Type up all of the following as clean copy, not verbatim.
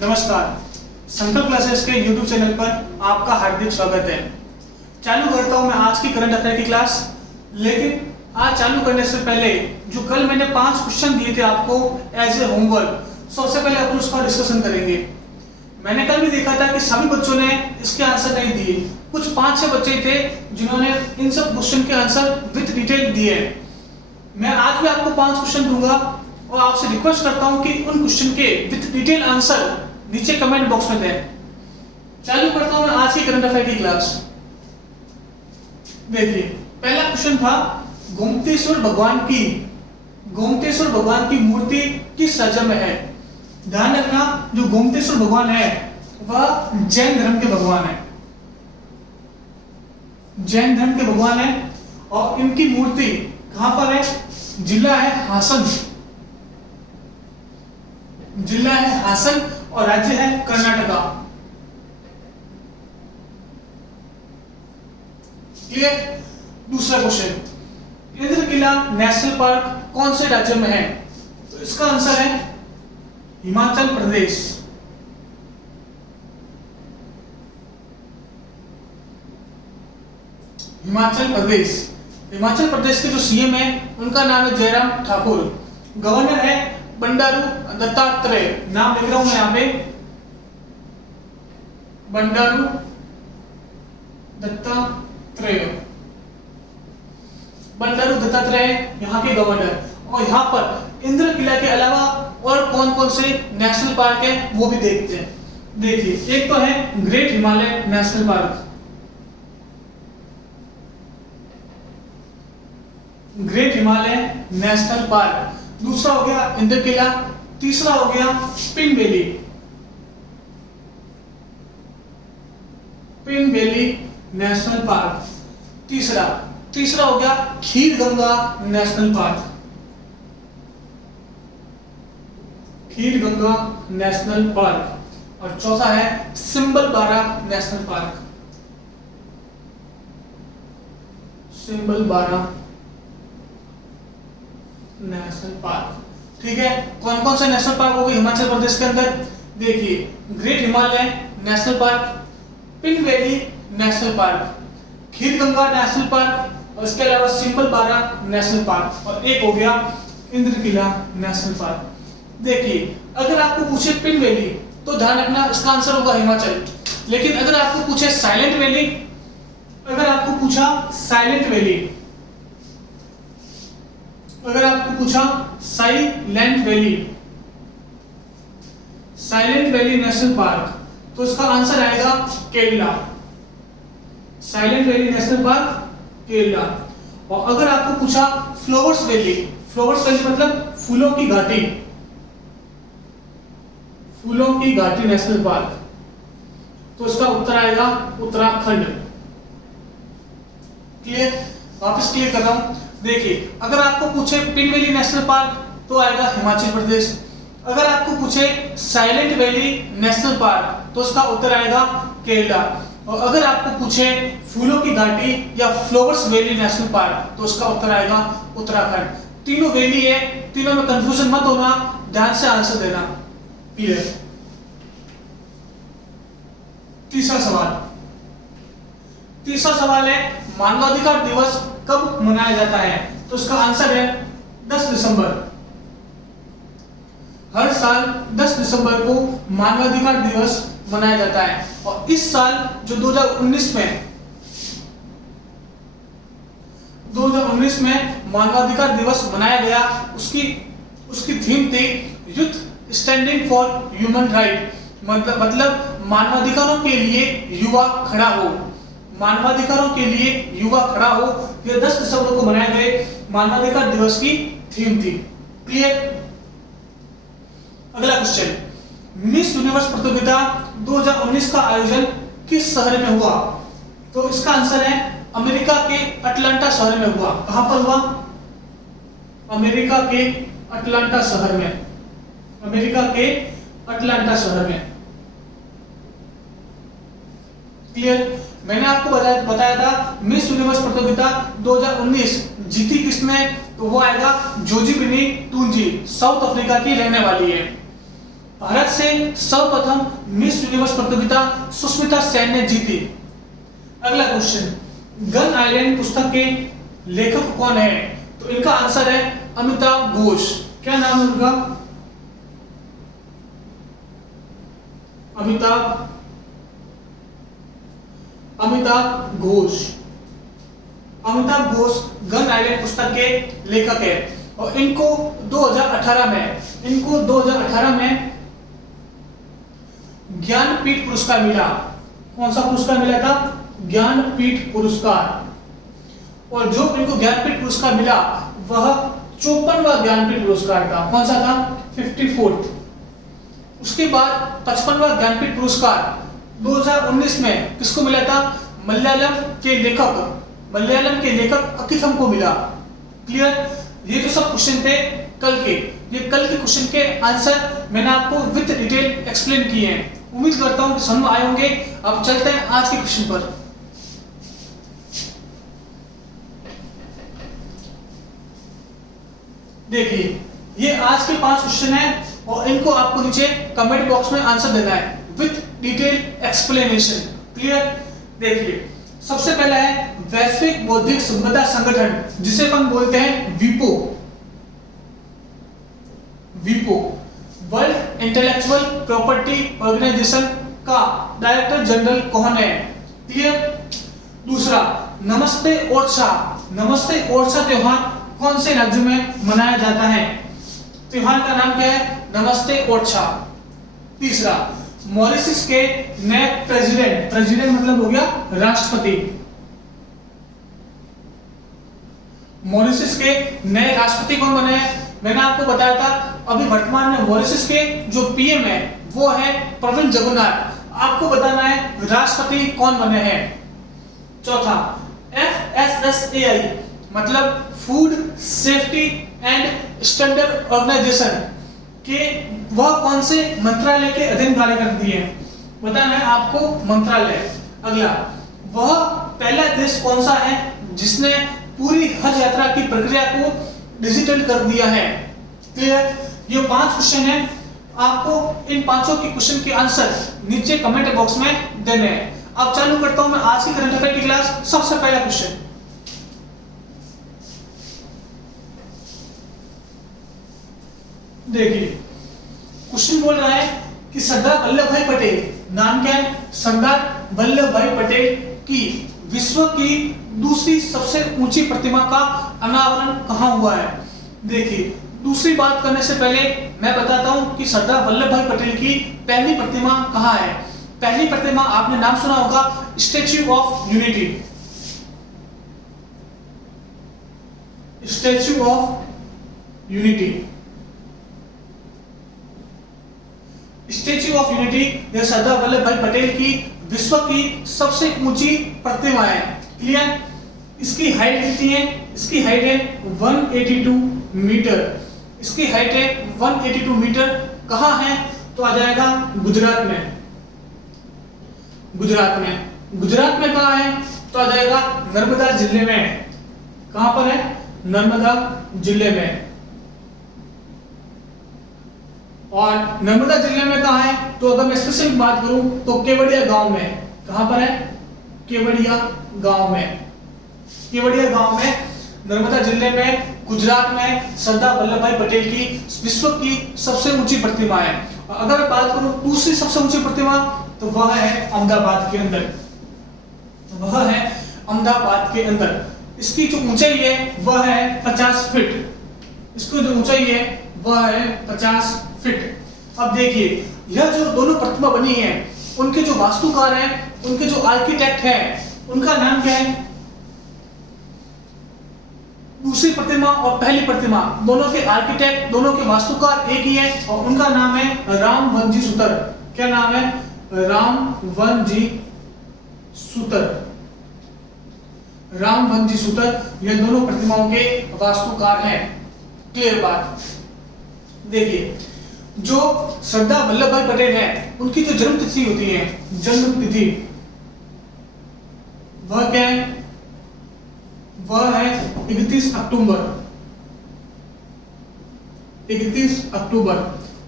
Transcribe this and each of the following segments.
नमस्कार, संकल्प क्लासेस के YouTube चैनल पर आपका हार्दिक स्वागत है। चालू करता हूं मैं आज की करंट अफेयर की क्लास। लेकिन आज चालू करने से पहले जो कल मैंने 5 क्वेश्चन दिए थे आपको एज ए होमवर्क, सबसे पहले अपन उसका डिस्कशन करेंगे। मैंने कल भी देखा था कि सभी बच्चों ने इसके आंसर नहीं दिए। कुछ 5-6 बच्चे थे जिन्होंने इन सब क्वेश्चन के आंसर विद डिटेल दिए। मैं आज भी आपको 5 क्वेश्चन दूंगा और आपसे रिक्वेस्ट करता हूं कि उन क्वेश्चन के विद डिटेल आंसर नीचे कमेंट बॉक्स में दें। चालू करता हूं मैं आज की करंट अफेयर की क्लास। देखिए, पहला क्वेश्चन था गोमतेश्वर भगवान की मूर्ति किस राज्य में है। ध्यान रखना, जो गोमतेश्वर भगवान है वह जैन धर्म के भगवान है। जैन धर्म के भगवान है और इनकी मूर्ति कहां पर है। जिला है हासन और राज्य है कर्नाटका। क्लियर। दूसरा क्वेश्चन, इंद्रकिला नेशनल पार्क कौन से राज्य में है। तो इसका आंसर है हिमाचल प्रदेश। हिमाचल प्रदेश के जो सीएम है उनका नाम है जयराम ठाकुर। गवर्नर है बंडारू दत्तात्रेय। नाम लिख रहा हूं मैं यहां पे, बंडारू दत्तात्रेय यहाँ के गवर्नर। और यहाँ पर इंद्र किला के अलावा और कौन कौन से नेशनल पार्क है वो भी देखते हैं। देखिए, एक तो है great Himalaya national park, great Himalaya national park. दूसरा हो गया इंद्र किला। तीसरा हो गया पिन वैली नेशनल पार्क। तीसरा हो गया खीर गंगा नेशनल पार्क। और चौथा है सिंबलबारा नेशनल पार्क। ठीक है, कौन कौन से नेशनल पार्क हो गए हिमाचल प्रदेश के अंदर। देखिए, great Himalaya national park, Pin valley national park, Kheer Ganga national park और इसके अलावा सिंबलबारा नेशनल पार्क और एक हो गया इंद्रकिला नेशनल पार्क। देखिए, अगर आपको पूछे पिन वैली तो ध्यान रखना इसका आंसर होगा हिमाचल। लेकिन अगर आपको पूछे साइलेंट वैली, अगर आपको पूछा साइलेंट वैली नेशनल पार्क तो इसका आंसर आएगा Kerala. Silent valley national park Kerala. और अगर आपको पूछा फ्लावर्स वैली मतलब फूलों की घाटी नेशनल पार्क तो इसका उत्तर आएगा उत्तराखंड। क्लियर। वापस क्लियर कर रहा हूं। देखिए, अगर आपको पूछे पिन वैली नेशनल पार्क तो आएगा हिमाचल प्रदेश। अगर आपको पूछे साइलेंट वैली नेशनल पार्क तो उसका उत्तर आएगा केरला। और अगर आपको पूछे फूलों की घाटी या फ्लावर्स वैली नेशनल पार्क तो उसका उत्तर आएगा उत्तराखंड। तीनों वैली है, तीनों में कंफ्यूजन मत होना, ध्यान से आंसर देना। क्लियर। तीसरा सवाल है मानवाधिकार दिवस कब मनाया जाता है। तो इसका आंसर है 10 दिसंबर। हर साल 10 दिसंबर को मानवाधिकार दिवस मनाया जाता है। और इस साल जो 2019 में मानवाधिकार दिवस मनाया गया, उसकी थीम थी youth standing for human right. मतलब मानवाधिकारों के लिए युवा खड़ा हो। ये 10 दिसंबर को मनाए गए मानवाधिकार दिवस की थीम थी। क्लियर। अगला क्वेश्चन, मिस यूनिवर्स प्रतियोगिता 2019 का आयोजन किस शहर में हुआ। तो इसका आंसर है अमेरिका के अटलांटा शहर में हुआ। कहां पर हुआ। अमेरिका के अटलांटा शहर में। क्लियर। मैंने आपको बताया था मिस यूनिवर्स प्रतियोगिता 2019 जीती किसने। तो वो आएगा जोजीबिनी टूंजी, साउथ अफ्रीका की रहने वाली है। भारत से सर्वप्रथम मिस यूनिवर्स प्रतियोगिता सुष्मिता सेन ने जीती। अगला क्वेश्चन, गन आइलैंड पुस्तक के लेखक कौन है? तो इनका आंसर है अमिताभ घोष। क्या नाम है उनका? अमिताभ घोष। अमिताभ घोष गन आइलैंड पुस्तक के लेखक है और इनको 2018 में ज्ञानपीठ पुरस्कार मिला। कौन सा पुरस्कार मिला था? ज्ञानपीठ पुरस्कार। और जो इनको ज्ञानपीठ पुरस्कार मिला वह 54वां ज्ञानपीठ पुरस्कार था। कौन सा था? 54th। उसके बाद 55वां ज्ञानपीठ पुरस्कार 2019 में किसको मिला था? मलयालम के लेखक अकिथम को मिला। क्लियर? ये जो सब क्वेश्चन थे कल के क्वेश्चन के आंसर मैंने आपको विद डिटेल एक्सप्लेन किए हैं। उम्मीद करता हूं कि समझ में आए होंगे। अब चलते हैं आज के क्वेश्चन पर। देखिए, ये आज के 5 क्वेश्चन हैं और इनको आपको नीचे कमेंट बॉक्स में आंसर देना है विद डिटेल एक्सप्लेनेशन। क्लियर? देखिए, सबसे पहला है वैश्विक बौद्धिक संपदा संगठन, जिसे हम बोलते हैं वीपो, वर्ल्ड इंटेलेक्चुअल प्रॉपर्टी ऑर्गेनाइजेशन का डायरेक्टर जनरल कौन है? क्लियर? दूसरा, नमस्ते ओरछा त्योहार कौन से राज्य में मनाया जाता है? त्योहार का नाम क्या है? नमस्ते ओरछा। तीसरा, मॉरिशस के नए प्रेसिडेंट मतलब हो गया राष्ट्रपति। मॉरिशस के नए राष्ट्रपति कौन बने हैं? मैंने आपको बताया था अभी वर्तमान में मॉरिशस के जो पीएम है वो है प्रविंद जगन्नाथ। आपको बताना है राष्ट्रपति कौन बने हैं। चौथा, FSSAI मतलब food safety and standard organisation के वह कौन से मंत्रालय के अधीन कार्य करती है? बताना है आपको मंत्रालय। अगला, वह पहला देश कौन सा है जिसने पूरी हज यात्रा की प्रक्रिया को डिजिटल कर दिया है? क्लियर? ये 5 क्वेश्चन हैं। आपको इन पांचों के क्वेश्चन के आंसर नीचे कमेंट बॉक्स में देने हैं। अब चालू करता हूं मैं आज की करंट अफेयर की क्लास। सबसे पहला क्वेश्चन, देखिए, क्वेश्चन बोल रहा है कि सरदार वल्लभ भाई पटेल, नाम क्या है? सरदार वल्लभ भाई पटेल की विश्व की दूसरी सबसे ऊंची प्रतिमा का अनावरण कहां हुआ है? देखिए, दूसरी बात करने से पहले मैं बताता हूं कि सरदार वल्लभ भाई पटेल की पहली प्रतिमा कहां है। पहली प्रतिमा आपने नाम सुना होगा, statue of unity. Statue of unity यह सरदार वल्लभ भाई पटेल की विश्व की सबसे ऊंची प्रतिमा है। क्लियर? इसकी हाइट कितनी है? इसकी हाइट है 182 मीटर। इसकी हाइट है 182 मीटर। कहां है? तो आ जाएगा गुजरात में। गुजरात में कहां है? तो आ जाएगा नर्मदा जिले में। कहां पर है? नर्मदा जिले में। और नर्मदा जिले में कहां है? तो अगर मैं स्पेसिफिक बात करूं तो केवड़िया गांव में। कहां पर है? केवड़िया गांव में। केवड़िया गांव में, नर्मदा जिले में, गुजरात में सरदार वल्लभ भाई पटेल की विश्व की सबसे ऊंची प्रतिमा है। और अगर मैं बात करूं दूसरी सबसे ऊंची प्रतिमा तो वह है अहमदाबाद के अंदर। इसकी जो ऊंचाई है वह है 50 फीट। इसकी जो ऊंचाई है वह है 50 फीट। अब देखिए, यह जो दोनों प्रतिमा बनी है उनके जो वास्तुकार हैं, उनके जो आर्किटेक्ट हैं, उनका नाम क्या है? दूसरी प्रतिमा और पहली प्रतिमा दोनों के आर्किटेक्ट, दोनों के वास्तुकार एक ही है और उनका नाम है रामवनजी सुतर। क्या नाम है? रामवनजी सुतर। ये दोनों प्रतिमाओं के वास्तुकार हैं। क्लियर बात? देखिए, जो सरदार वल्लभ भाई पटेल हैं उनकी जो जन्म तिथि होती है, जन्म तिथि वह क्या है? वह है 31 अक्टूबर।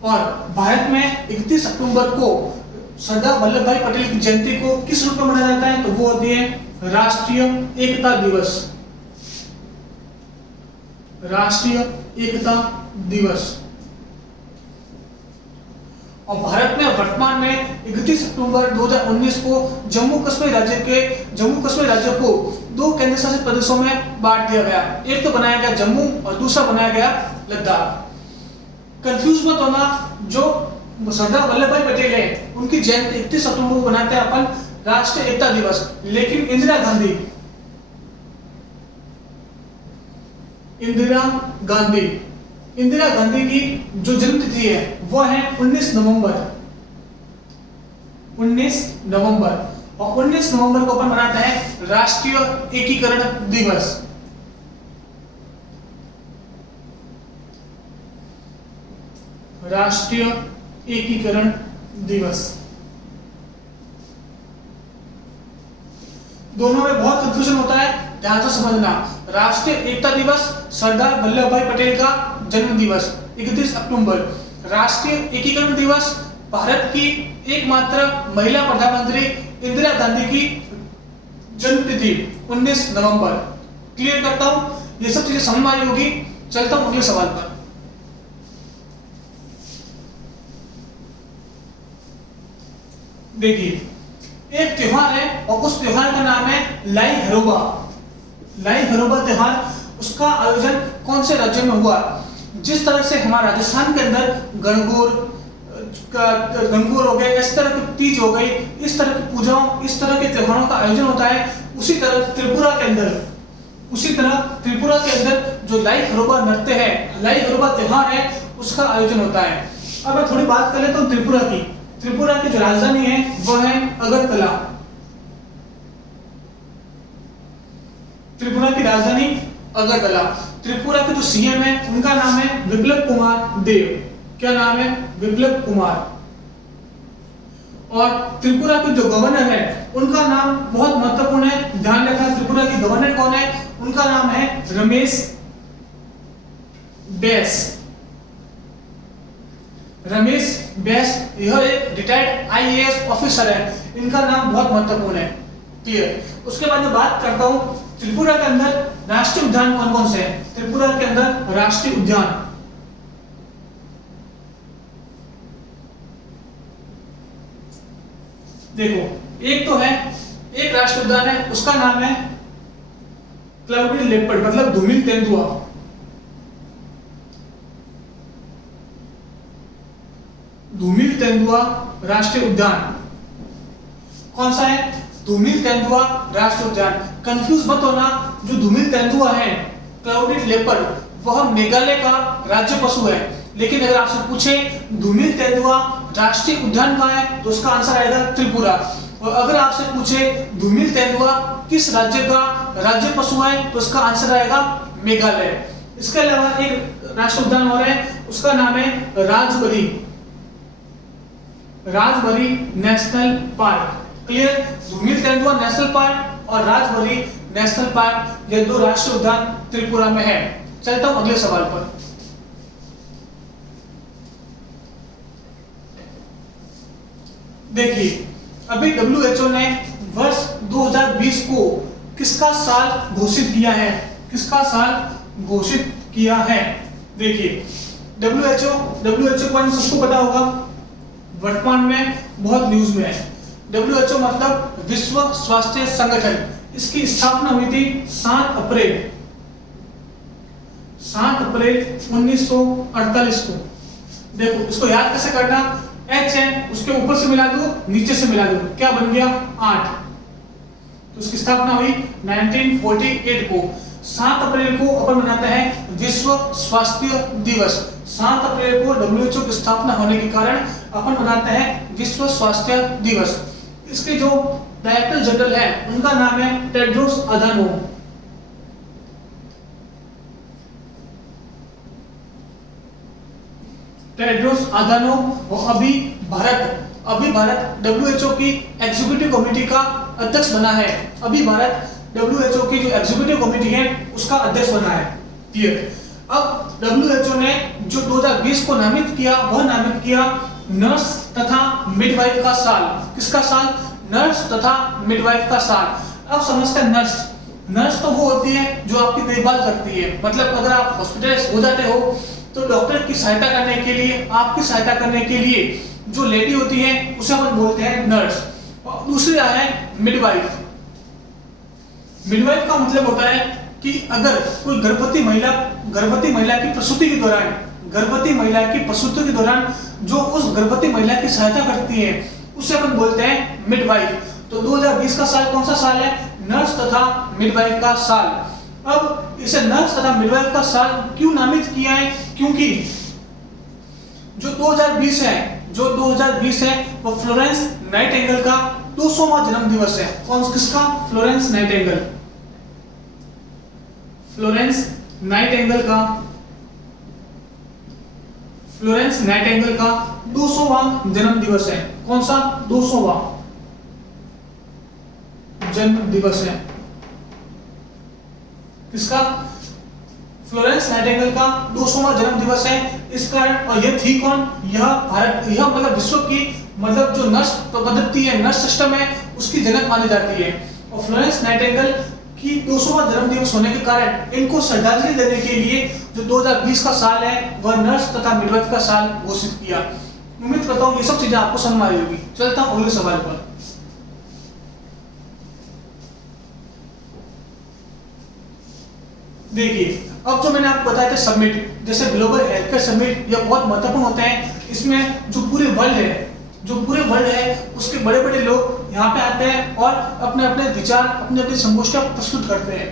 और भारत में 31 अक्टूबर को सरदार वल्लभ भाई पटेल की जयंती को किस रूप में मनाया जाता है? तो वो होती है राष्ट्रीय एकता दिवस। राष्ट्रीय एकता दिवस। और भारत में वर्तमान में 31 अक्टूबर 2019 को जम्मू कश्मीर राज्य को 2 केंद्र शासित प्रदेशों में बांट दिया गया। एक तो बनाया गया जम्मू और दूसरा बनाया गया लद्दाख। कंफ्यूज मत होना, जो सरदार वल्लभ भाई पटेल है उनकी जयंती 31 अक्टूबर को बनाते हैं अपन राष्ट्रीय एकता दिवस, लेकिन इंदिरा गांधी की जो जन्म तिथि है वह है 19 नवंबर। और 19 नवंबर को अपन मनाते हैं राष्ट्रीय एकीकरण दिवस। राष्ट्रीय एकीकरण दिवस। दोनों में बहुत कंफ्यूजन होता है, ध्यान से समझना। राष्ट्रीय एकता दिवस सरदार वल्लभ भाई पटेल का जन्म दिवस 31 अक्टूबर। राष्ट्रीय एकीकरण दिवस भारत की एकमात्र महिला प्रधानमंत्री इंदिरा गांधी की जन्म तिथि 19 नवंबर। क्लियर करता हूं, ये सब चीजें समझ में आई होगी। चलता हूं अगले सवाल पर। देखिए, एक त्योहार है और उस त्योहार का नाम है लाई हरोबा त्योहार। उसका आयोजन कौन से राज्य में हुआ? जिस तरह से हमारा राजस्थान के अंदर गणगौर हो गए, इस तरह की तीज हो गई, इस तरह की पूजाओं, इस तरह के त्योहारों का आयोजन होता है, उसी तरह त्रिपुरा के अंदर जो लाई हरोबा नृत्य है, लाई हरोबा त्योहार है, उसका आयोजन होता है। अब मैं थोड़ी बात कर लेता हूं त्रिपुरा की जो राजधानी है वह है अगरतला। त्रिपुरा की राजधानी अगरतला। त्रिपुरा के जो सीएम है उनका नाम है बिप्लब कुमार देव। क्या नाम है? बिप्लब कुमार। और त्रिपुरा के जो गवर्नर है उनका नाम बहुत महत्वपूर्ण है, ध्यान रखना। त्रिपुरा के गवर्नर कौन है? उनका नाम है रमेश बैस। यह एक रिटायर्ड आईएएस ऑफिसर है, इनका नाम बहुत महत्वपूर्ण है। क्लियर। उसके बाद मैं बात करता हूं त्रिपुरा के अंदर राष्ट्रीय उद्यान कौन कौन से हैं। त्रिपुरा के अंदर राष्ट्रीय उद्यान देखो, एक राष्ट्रीय उद्यान है, उसका नाम है क्लाउडी लेपर्ड, मतलब धूमिल तेंदुआ। धूमिल तेंदुआ राष्ट्रीय उद्यान कौन सा है? धूमिल तेंदुआ राष्ट्रीय उद्यान। कंफ्यूज मत होना, जो धूमिल तेंदुआ है, क्लाउडेड लेपर्ड, वह मेघालय का राज्य पशु है। लेकिन अगर आपसे पूछे धूमिल तेंदुआ राष्ट्रीय उद्यान कहाँ है, तो उसका आंसर आएगा त्रिपुरा। और अगर आपसे पूछे धूमिल तेंदुआ किस राज्य का राज्य पशु है, तो उसका आंसर आएगा मेघालय। इसके अलावा एक राष्ट्रीय उद्यान और है, उसका नाम है राजबरी नेशनल पार्क। क्लियर। धूमिल तेंदुआ नेशनल पार्क और राजबरी नेशनल पार्क, ये 2 राष्ट्रीय उद्यान त्रिपुरा में है। चलता हूं अगले सवाल पर। देखिए, अभी WHO ने वर्ष 2020 को किसका साल घोषित किया है? देखिए, WHO को सबको पता होगा, वर्तमान में बहुत न्यूज में है। WHO मतलब विश्व स्वास्थ्य संगठन। इसकी स्थापना हुई थी 7 अप्रैल 1948 को। देखो, इसको याद कैसे करना? H है, उसके ऊपर से मिला दो, नीचे से मिला दो, क्या बन गया? 8। तो इसकी स्थापना हुई 1948 को। 7 अप्रैल को अपन मनाते हैं विश्व स्वास्थ्य दिवस। 7 अप्रैल को WHO की स्थापना होने के कारण अपन मनाते हैं विश्व स्वास्थ्य दिवस। इसके जो डायरेक्टर जनरल है उनका नाम है टेड्रोस अधानोम। और अभी भारत WHO की एग्जीक्यूटिव कमेटी का अध्यक्ष बना है। अभी भारत WHO की जो एग्जीक्यूटिव कमेटी है उसका अध्यक्ष बना है। क्लियर। अब WHO ने जो 2020 को नामित किया, वह नामित किया नर्स तथा मिडवाइफ का साल। किसका साल? नर्स तथा मिडवाइफ का साल। अब समझते हैं नर्स। नर्स तो वो होती है जो आपकी देखभाल करती है, मतलब अगर आप हॉस्पिटलाइज हो जाते हो तो डॉक्टर की सहायता करने के लिए, आपकी सहायता करने के लिए जो लेडी होती है उसे अपन बोलते हैं नर्स। और दूसरी है मिडवाइफ। मिडवाइफ का मतलब होता है कि अगर कोई गर्भवती महिला की प्रसूति के दौरान, गर्भवती महिला की प्रसूति के दौरान जो उस गर्भवती महिला की सहायता करती है उसे अपन बोलते हैं मिडवाइफ। तो 2020 का साल कौन सा साल है? नर्स तथा मिडवाइफ का साल। अब इसे नर्स तथा मिडवाइफ का साल क्यों नामित किया है? क्योंकि जो 2020 है वो फ्लोरेंस नाइटिंगेल का 200वां जन्म दिवस है। कौन किसका? Florence Nightingale. फ्लोरेंस नाइटिंगेल का 200वां जन्म दिवस है। कौन सा? 200वां जन्म दिवस है। किसका? फ्लोरेंस नाइटिंगेल का 200वां जन्म दिवस है। इस कारण, और यह थी कौन? यह मतलब विश्व की, मतलब जो नर्स पद्धति है, नर्स सिस्टम है, उसकी जनक मानी जाती है। और फ्लोरेंस नाइटिंगेल की 200वां जन्म दिवस होने के कारण इनको श्रद्धांजलि देने के लिए जो 2020 का साल है वह नर्स तथा मिडवाइफ का साल घोषित किया। उम्मीद करता हूँ ये सब चीजें आपको समझ आई होगी। चलता हूँ अगले सवाल पर। देखिए, अब जो मैंने आपको बताया था समिट, जैसे ग्लोबल हेल्थ केयर समिट, यह बहुत महत्वपूर्ण होते हैं। इसमें जो पूरे वर्ल्ड है उसके बड़े बड़े लोग यहाँ पे आते हैं और अपने अपने विचार, अपने अपने संगोष्ठियां प्रस्तुत करते हैं।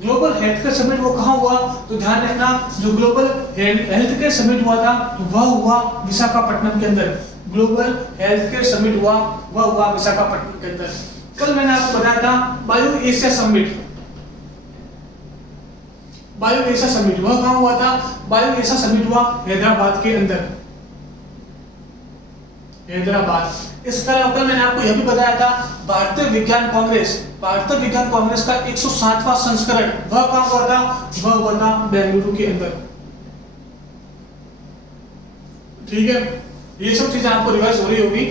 ग्लोबल हेल्थ केयर समिट वो कहाँ हुआ? तो ध्यान रखना, जो ग्लोबल हेल्थ केयर समिट हुआ था वह हुआ विशाखापट्टनम के अंदर। ग्लोबल हेल्थ केयर समिट वह हुआ विशाखापट्टनम के अंदर। कल मैंने आपको बताया था बायो एशिया समिट वह कहाँ हुआ था? बायो एशिया समिट हुआ हैदराबाद के अंदर। हैदराबाद। इसका अलावा मैंने आपको यह भी बताया था भारतीय विज्ञान कांग्रेस का 107वां संस्करण वह कहाँ हुआ था? वह हुआ था बेंगलुरु के अंदर। ठीक है, ये सब चीजें आपको रिवाइज हो रही होगी।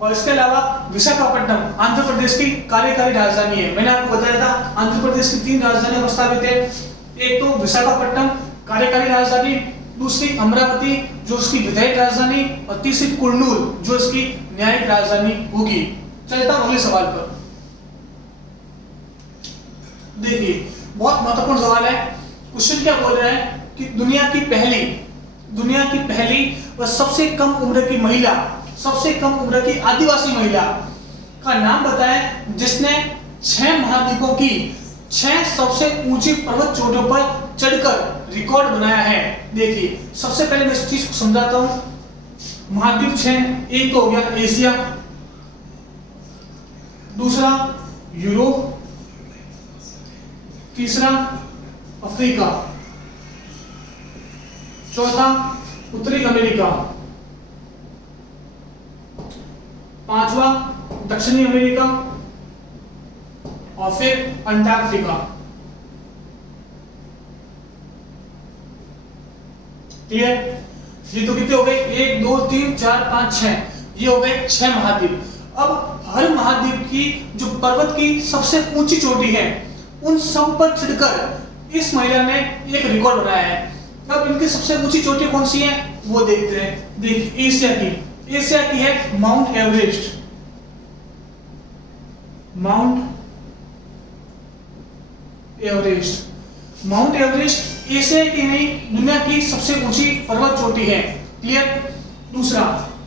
और इसके अलावा विशाखापट्टनम आंध्र प्रदेश की कार्यकारी राजधानी है। मैंने आपको बताया था आंध्र प्रदेश की 3 राजधानियां प्रस्तावित है। एक तो विशाखापट्टनम कार्यकारी राजधानी, दूसरी अमरावती जो उसकी विधायक राजधानी, और तीसरी कुर्नूल जो इसकी न्यायिक राजधानी होगी। चलता हूं अगले सवाल पर। देखिए, बहुत महत्वपूर्ण सवाल है। क्वेश्चन क्या बोल रहा है कि दुनिया की पहली व सबसे कम उम्र की आदिवासी महिला का नाम बताएं जिसने 6 महाद्वीपों की 6 सबसे ऊंची पर्वत चोटियों पर चढ़कर रिकॉर्ड बनाया है। देखिए, सबसे पहले मैं इस चीज को समझाता हूं। महाद्वीप 6, एक तो हो गया एशिया, दूसरा यूरोप, तीसरा अफ्रीका, चौथा उत्तरी अमेरिका, पांचवा दक्षिणी अमेरिका, और फिर अंटार्कटिका। क्लियर? ये तो कितने हो गए? 1 2 3 4 5 6, ये हो गए 6 महाद्वीप। अब हर महाद्वीप की जो पर्वत की सबसे ऊंची चोटी है उन सब पर चढ़कर इस महिला ने एक रिकॉर्ड बनाया है। अब इनकी सबसे ऊंची चोटी कौन सी है वो देखते हैं। देखिए, एशिया की है mount Everest. Mount Everest Asia की नहीं, दुनिया की सबसे ऊंची पर्वत चोटी है। क्लियर? दूसरा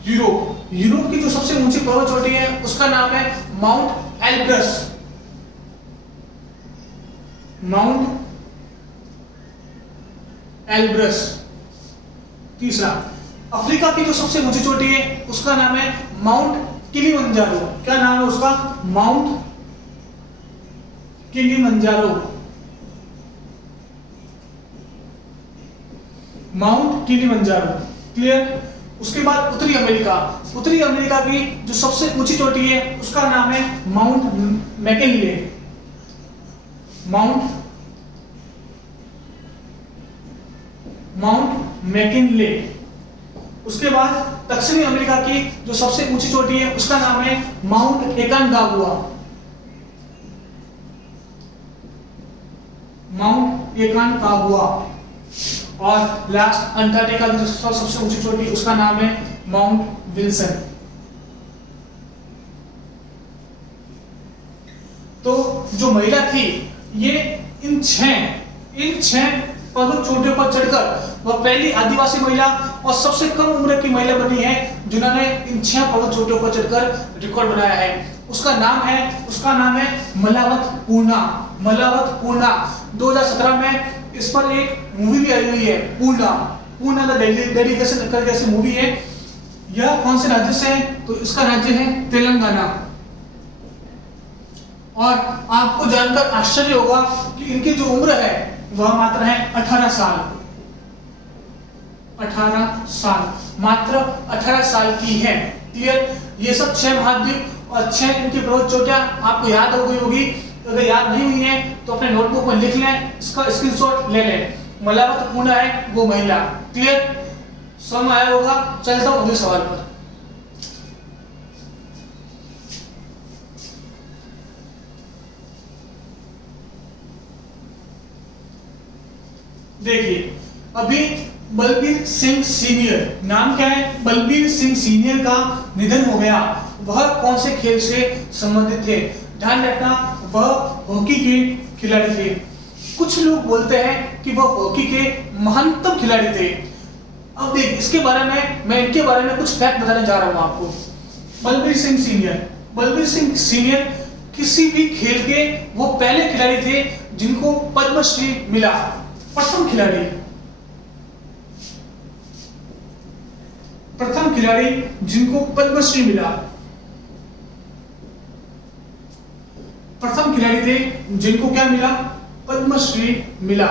यूरोप की जो सबसे ऊंची पर्वत चोटी है उसका नाम है माउंट एल्ब्रस। तीसरा, अफ्रीका की जो सबसे ऊंची चोटी है उसका नाम है माउंट किलिमंजारो। क्या नाम है उसका? Mount Kilimanjaro. क्लियर? उसके बाद उत्तरी अमेरिका की जो सबसे ऊंची चोटी है उसका नाम है माउंट मैकिनले। Mount McKinley. उसके बाद दक्षिणी अमेरिका की जो सबसे ऊंची चोटी है उसका नाम है माउंट एकानकागुआ। माउंट एकानकागुआ। और लास्ट अंटार्कटिका की जो सबसे ऊंची चोटी उसका नाम है माउंट विल्सन। तो जो महिला थी ये इन छह पर्वत चोटियों पर चढ़कर वह पहली आदिवासी महिला और सबसे कम उम्र की महिला बनी है जिन्होंने इन 6 पर्वत चोटियों पर चढ़कर रिकॉर्ड बनाया है। उसका नाम है मलावत पूर्णा। मलावत पूर्णा 2017 में इस पर एक मूवी भी आई हुई है, पूर्णा द डेडिकेशन करके ऐसी मूवी है। यह कौन से राज्य से है? तो इसका राज्य है तेलंगाना। और आपको जानकर आश्चर्य होगा कि इनकी जो उम्र है वह मात्र है 18 साल। 18 साल, मात्र 18 साल की है। क्लियर? ये सब 6 महाद्वीप और 6 इनकी पर्वत चोटियां आपको याद हो गई होगी। अगर याद नहीं हुई है तो अपने नोटबुक में लिख लें, इसका स्क्रीनशॉट ले लें। मलावत पूर्णा है वो महिला। क्लियर? समझ आया होगा। चलता हूं अगले सवाल पर। देखिए, अभी बलबीर सिंह सीनियर, नाम क्या है? बलबीर सिंह सीनियर का निधन हो गया। वह कौन से खेल से संबंधित थे? ध्यान रखना, वह हॉकी के खिलाड़ी थे। कुछ लोग बोलते हैं कि वह हॉकी के महानतम खिलाड़ी थे। अब देख, इसके बारे में मैं इनके बारे में कुछ फैक्ट बताने जा रहा हूं आपको। बलबीर सिंह सीनियर किसी भी खेल के वो पहले खिलाड़ी थे जिनको पद्मश्री मिला। प्रथम खिलाड़ी जिनको पद्मश्री मिला। प्रथम खिलाड़ी थे जिनको क्या मिला? पद्मश्री मिला।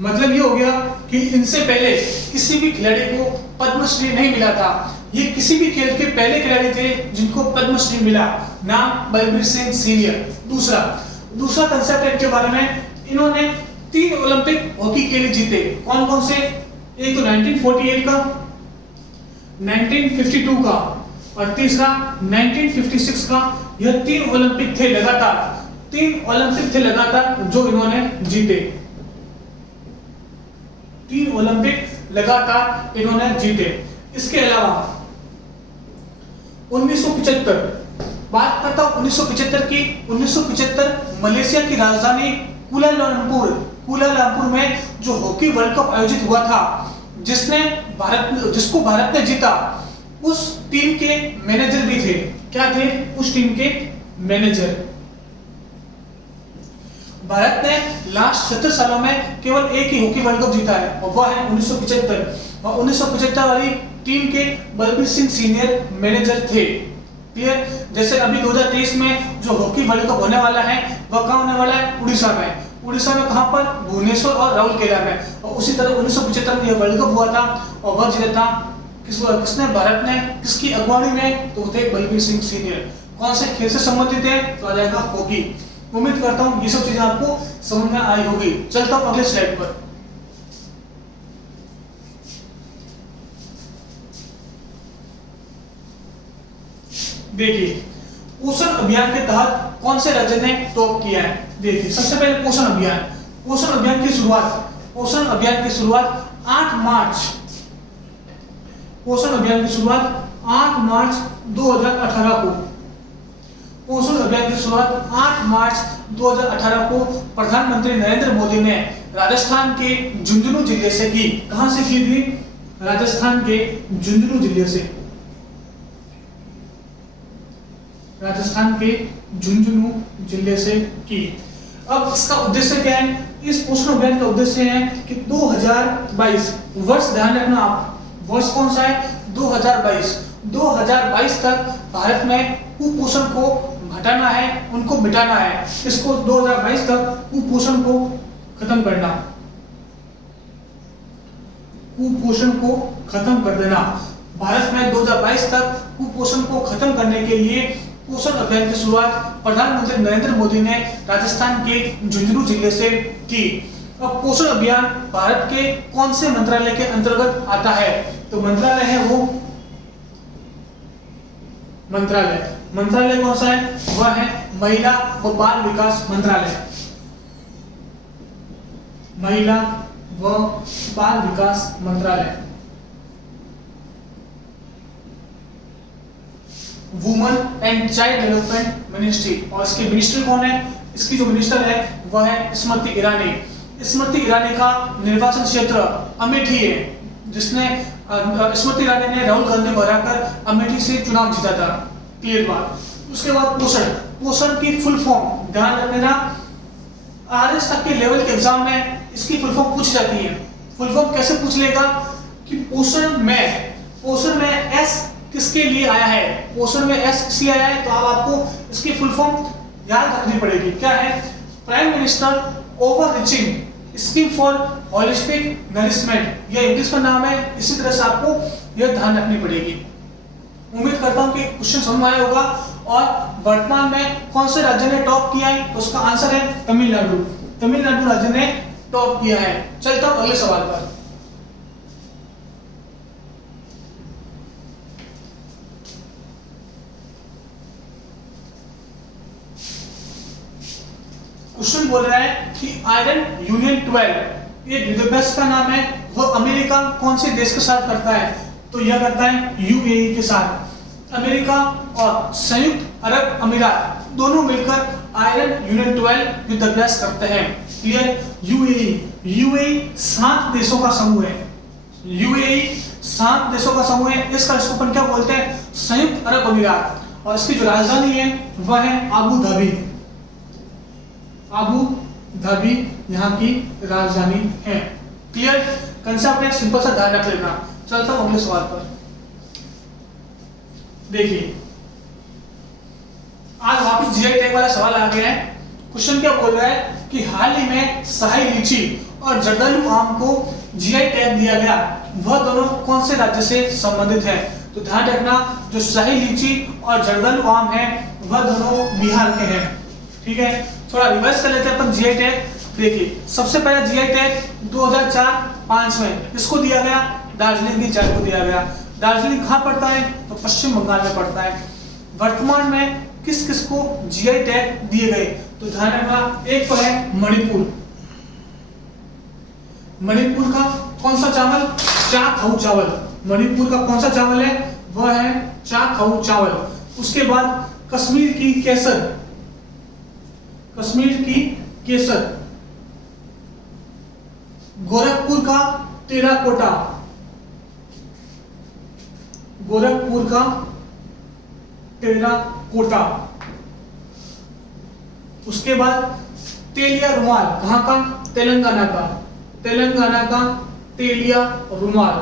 मतलब ये हो गया कि इनसे पहले किसी भी खिलाड़ी को पद्मश्री नहीं मिला था। ये किसी भी खेल के पहले खिलाड़ी थे जिनको पद्मश्री मिला। नाम बलबीर सिंह सीनियर। दूसरा कंसेप्ट है इनके बारे में, इन्होंने 3 ओलंपिक हॉकी के लिए जीते। कौन कौन से? एक तो 1948 का, 1952 का और तीसरा 1956 का। यह 3 ओलंपिक थे लगातार जो इन्होंने जीते। 3 ओलंपिक लगातार इन्होंने जीते। इसके अलावा 1975 बात करता हूं 1975 की। 1975 मलेशिया की राजधानी कुलालंपुर में जो हॉकी वर्ल्ड कप आयोजित हुआ था, जिसको भारत ने जीता, उस टीम के मैनेजर भी थे। क्या थे उस टीम के मैनेजर? भारत ने लास्ट 70 सालों में केवल एक ही हॉकी वर्ल्ड कप जीता है और वह है 1975। और 1975 वाली टीम के बलबीर सिंह सीनियर मैनेजर थे। क्लियर? जैसे अभी 2023 में जो हॉकी वर्ल्ड कप होने वाला है वह कहाँ होने वाला है? उड़ीसा में कहाँ पर? भुवनेश्वर और राउरकेला में। और उसी तरह 1975 में यह वर्ल्ड कप हुआ था और वह जीता था किसने? भारत ने। किसकी अगुवानी में? तो थे बलबीर सिंह सीनियर। कौन से खेल से संबंधित है? तो आ जाएगा हॉकी। उम्मीद करता हूं ये सब चीजें आपको समझ में आई होगी। चलता हूं अगले स्लाइड पर। देखिए, पोषण अभियान के तहत कौन से राज्य ने टॉप किया है? देखिए, सबसे पहले पोषण अभियान की शुरुआत 8 मार्च 2018 को। पोषण अभियान की शुरुआत 8 मार्च 2018 को प्रधानमंत्री नरेंद्र मोदी ने राजस्थान के झुंझुनू जिले से की। कहां से की थी? राजस्थान के झुंझुनू जिले से। की। अब इसका उद्देश्य क्या है? इस पोषण अभियान का उद्देश्य है कि 2022 वर्ष, ध्यान रखना आप, वर्ष कौन सा है? 2022 तक भारत में कुपोषण को घटाना है, उनको मिटाना है। इसको 2022 तक कुपोषण को खत्म कर देना। भारत में 2022 तक कुपोषण को खत्म करने के लिए पोषण अभियान की शुरुआत प्रधानमंत्री नरेंद्र मोदी ने राजस्थान के झुंझुनू जिले से की। अब पोषण अभियान भारत के कौन से मंत्रालय के अंतर्गत आता है? तो मंत्रालय है वो मंत्रालय कौन सा है? वह है महिला व बाल विकास मंत्रालय। महिला व बाल विकास मंत्रालय। Woman and child development ministry, और इसकी मिनिस्टर कौन है? इसकी जो मिनिस्टर है वह है स्मृति ईरानी। स्मृति ईरानी का निर्वाचन क्षेत्र अमेठी है, जिसने स्मृति ईरानी ने राहुल गांधी को हराकर अमेठी से चुनाव जीता था। क्लियर बात। उसके बाद पोषण की फुल फॉर्म ध्यान रखना, आरएस तक के लेवल के एग्जाम में इसकी फुल फॉर्म पूछ जाती है। फुल फॉर्म कैसे पूछ लेगा कि पोषण में एस किसके लिए आया है? पोषण में एस किसके लिए आया है? तो अब आपको इसकी फुल फॉर्म याद रखनी पड़ेगी। क्या है? Prime minister overreaching scheme for holistic nourishment, यह इंग्लिश में नाम है। इसी तरह से आपको यह ध्यान रखनी पड़ेगी। उम्मीद करता हूं कि क्वेश्चन समझ में आया होगा। और वर्तमान में कौन से राज्य ने टॉप किया है? तो उसका आंसर है तमिलनाडु राज्य ने टॉप किया है। चलता हूं अगले सवाल पर। क्वेश्चन बोल रहा है कि आयरन यूनियन 12 ये युद्धाभ्यास का नाम है, वह अमेरिका कौन से देश के साथ करता है? तो यह करता है यूएई के साथ। अमेरिका और संयुक्त अरब अमीरात दोनों मिलकर आयरन यूनियन 12 युद्धाभ्यास करते हैं। क्लियर? यूएई 7 देशों का समूह है। यूएई 7 देशों का समूह है। इसका इसको अपन क्या बोलते हैं? संयुक्त अरब अमीरात। और इसकी जो राजधानी है वह है अबू धाबी यहाँ की राजधानी है। क्लियर? कंसेप्ट एक सिंपल सा ध्यान रख लेना। चलता हूं अगले सवाल पर। देखिए, आज वापस जीआई टैग वाला सवाल आ गया है। क्वेश्चन क्या बोल रहा है कि हाल ही में शाही लीची और जर्दालू आम को जीआई टैग दिया गया, वह दोनों कौन से राज्य से संबंधित है? तो ध्यान रखना, जो शाही लीची और जर्दालू आम है वह दोनों बिहार के हैं। ठीक है, थोड़ा रिवर्स कर लेते हैं अपन जीआई टैग। देखिए, सबसे पहला जीआई टैग 2004-5 में इसको दिया गया, दार्जिलिंग की चाय को दिया गया। दार्जिलिंग कहाँ पड़ता है? तो पश्चिम बंगाल में पड़ता है। वर्तमान में किस किस को जीआई टैग दिए गए? तो ध्यान रखना, एक तो है मणिपुर का कौन सा चावल? चाखाऊ चावल। मणिपुर का कौन सा चावल है? वह है चाखाऊ चावल। उसके बाद कश्मीर की केसर। गोरखपुर का टेराकोटा। उसके बाद तेलिया रुमाल, कहां का? तेलंगाना का तेलिया रुमाल।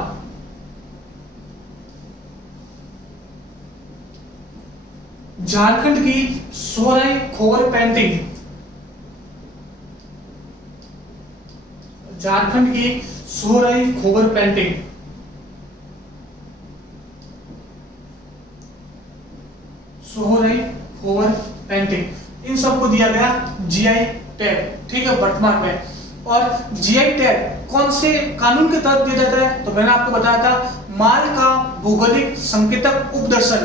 झारखंड की सोहराई खोवर पेंटिंग। इन सबको दिया गया जीआई टैग। ठीक है, वर्तमान में। और जीआई टैग कौन से कानून के तहत दिया जाता है? तो मैंने आपको बताया था, माल का भौगोलिक संकेतक उपदर्शन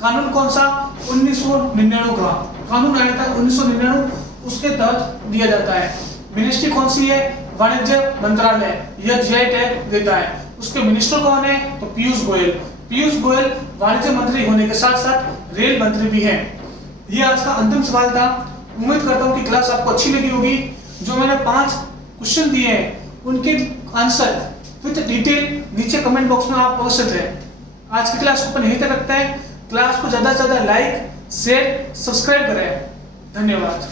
कानून। कौन सा? 1999 का कानून आया था 1999, उसके तहत दिया जाता है। मिनिस्ट्री कौन सी है? वाणिज्य मंत्रालय, यह जीआई टैग देता है। उसके मिनिस्टर कौन है? तो पीयूष गोयल वाणिज्य मंत्री होने के साथ साथ रेल मंत्री भी हैं। ये आज का अंतिम सवाल था। उम्मीद करता हूँ कि क्लास आपको अच्छी लगी होगी। जो मैंने 5 क्वेश्चन दिए हैं उनके आंसर विद डिटेल नीचे कमेंट बॉक्स में आप अवश्य दें। आज की क्लास को अपन यहीं तक रखते हैं। क्लास को ज्यादा से ज्यादा लाइक, शेयर, सब्सक्राइब करें। धन्यवाद।